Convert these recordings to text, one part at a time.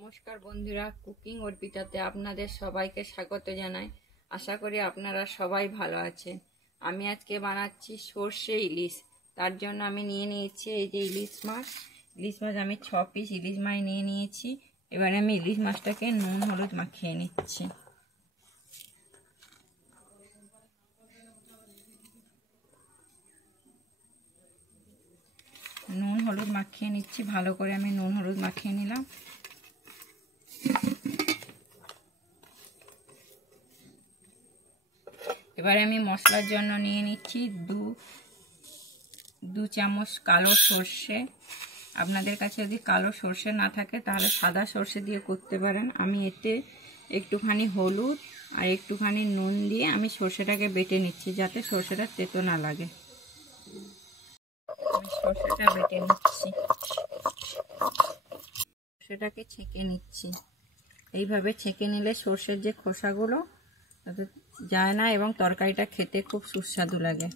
নমস্কার বন্ধুরা, কুকিং অর্পিতাতে আপনাদের সবাইকে স্বাগত জানাই। আশা করি আপনারা সবাই ভালো আছেন। আমি আজকে বানাচ্ছি সর্ষে ইলিশ। তার জন্য আমি নিয়ে নিয়েছি এই যে ইলিশ মাছ আমি 6 পিস ইলিশ মাছ নিয়ে নিয়েছি। এবারে আমি ইলিশ মাছটাকে নুন হলুদ মাখিয়ে নিচ্ছি। নুন হলুদ মাখিয়ে নিচ্ছি, ভালো করে আমি নুন হলুদ মাখিয়ে নিলাম। এবারে আমি মশলার জন্য নিয়ে নিচ্ছি দু চামচ কালো সর্ষে। আপনাদের কাছে যদি কালো সর্ষে না থাকে তাহলে সাদা সর্ষে দিয়ে করতে পারেন। আমি এতে একটুখানি হলুদ আর একটুখানি নুন দিয়ে আমি সর্ষেটাকে বেটে নিচ্ছি, যাতে সর্ষেটা তেতো না লাগে। আমি সর্ষেটা বেটে নিচ্ছি, সর্ষেটাকে ছেঁকে নিচ্ছি। এইভাবে ছেঁকে নিলে সর্ষের যে খোসাগুলো যায় না এবং তরকারিটা খেতে খুব সুস্বাদু লাগে।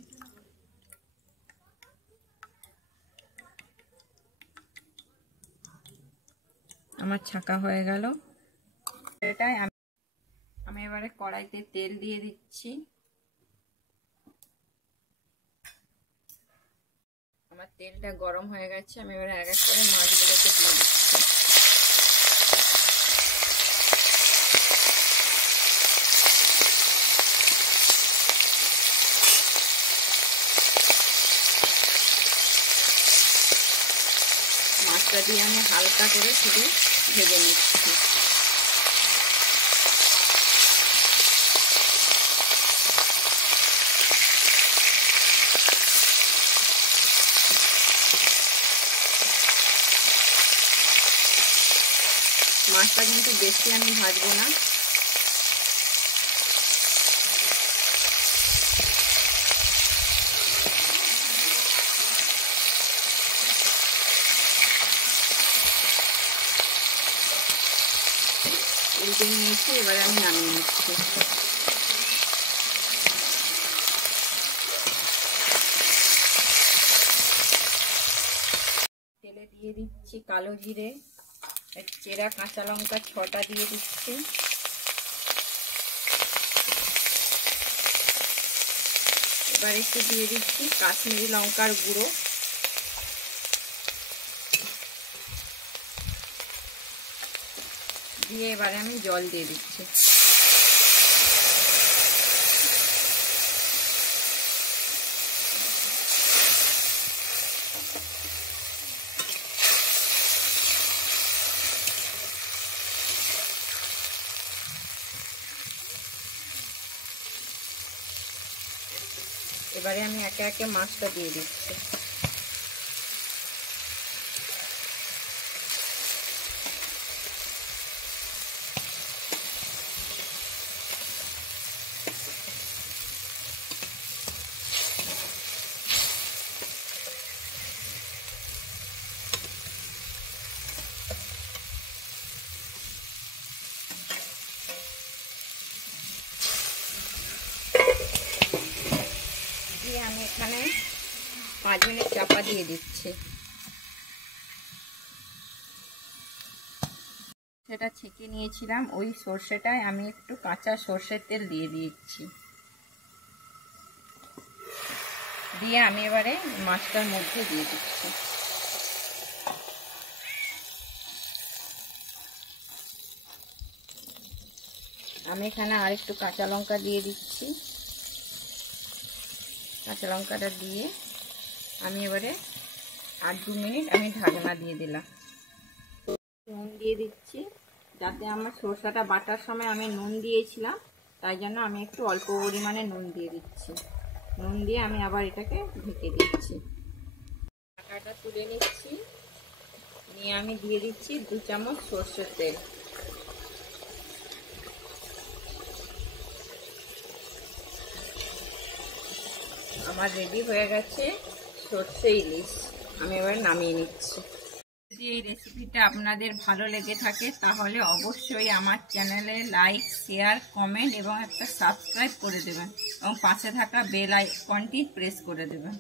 আমার ছাঁকা হয়ে গেল। এটাই আমি এবারে কড়াইতে তেল দিয়ে দিচ্ছি। আমার তেলটা গরম হয়ে গেছে, আমি এবারে এক এক করে মাছগুলোকে দিয়ে দিচ্ছি। মাছটা দিয়ে আমি হালকা করে শুধু ভেজে নিচ্ছি। মাছটা কিন্তু বেশি আমি ভাজবো না। উল্টে নিয়েছি, এবারে আমি নামিয়ে নিচ্ছি। তেলে দিয়ে দিচ্ছি কালো জিরে, চেরা কাঁচা লঙ্কা 6টা দিয়ে দিচ্ছি। এবার একটু দিয়ে দিচ্ছি কাশ্মীরি লঙ্কার গুঁড়ো। দিয়ে এবারে আমি জল দিয়ে দিচ্ছি। এবারে আমি একে একে মাছটা দিয়ে দিচ্ছি। আমি এখানে 5 মিনিট চাপা দিয়ে দিচ্ছি। সেটা ছেঁকে নিয়েছিলাম, ওই সর্ষেটায় আমি একটু কাঁচা সর্ষের তেল দিয়ে দিচ্ছি। দিয়ে আমি এবারে মাছটার মধ্যে দিয়ে দিচ্ছি। আমি এখানে আর একটু কাঁচা লঙ্কা দিয়ে দিচ্ছি। কাঁচা লঙ্কাটা দিয়ে আমি এবারে আর 2 মিনিট আমি ঢাকনা দিয়ে দিলাম। নুন দিয়ে দিচ্ছি, যাতে আমার সরষাটা বাটার সময় আমি নুন দিয়েছিলাম, তাই জন্য আমি একটু অল্প পরিমাণে নুন দিয়ে দিচ্ছি। নুন দিয়ে আমি আবার এটাকে ঢেকে দিচ্ছি। ঢাকাটা তুলে নিচ্ছি, নিয়ে আমি দিয়ে দিচ্ছি 2 চামচ সরষের তেল। আমার রেডি হয়ে গেছে সর্ষে ইলিশ। আমি এবার নামিয়ে নিচ্ছি। যদি এই রেসিপিটা আপনাদের ভালো লেগে থাকে তাহলে অবশ্যই আমার চ্যানেলে লাইক, শেয়ার, কমেন্ট এবং একটা সাবস্ক্রাইব করে দেবেন এবং পাশে থাকা বেল আইকনটি প্রেস করে দেবেন।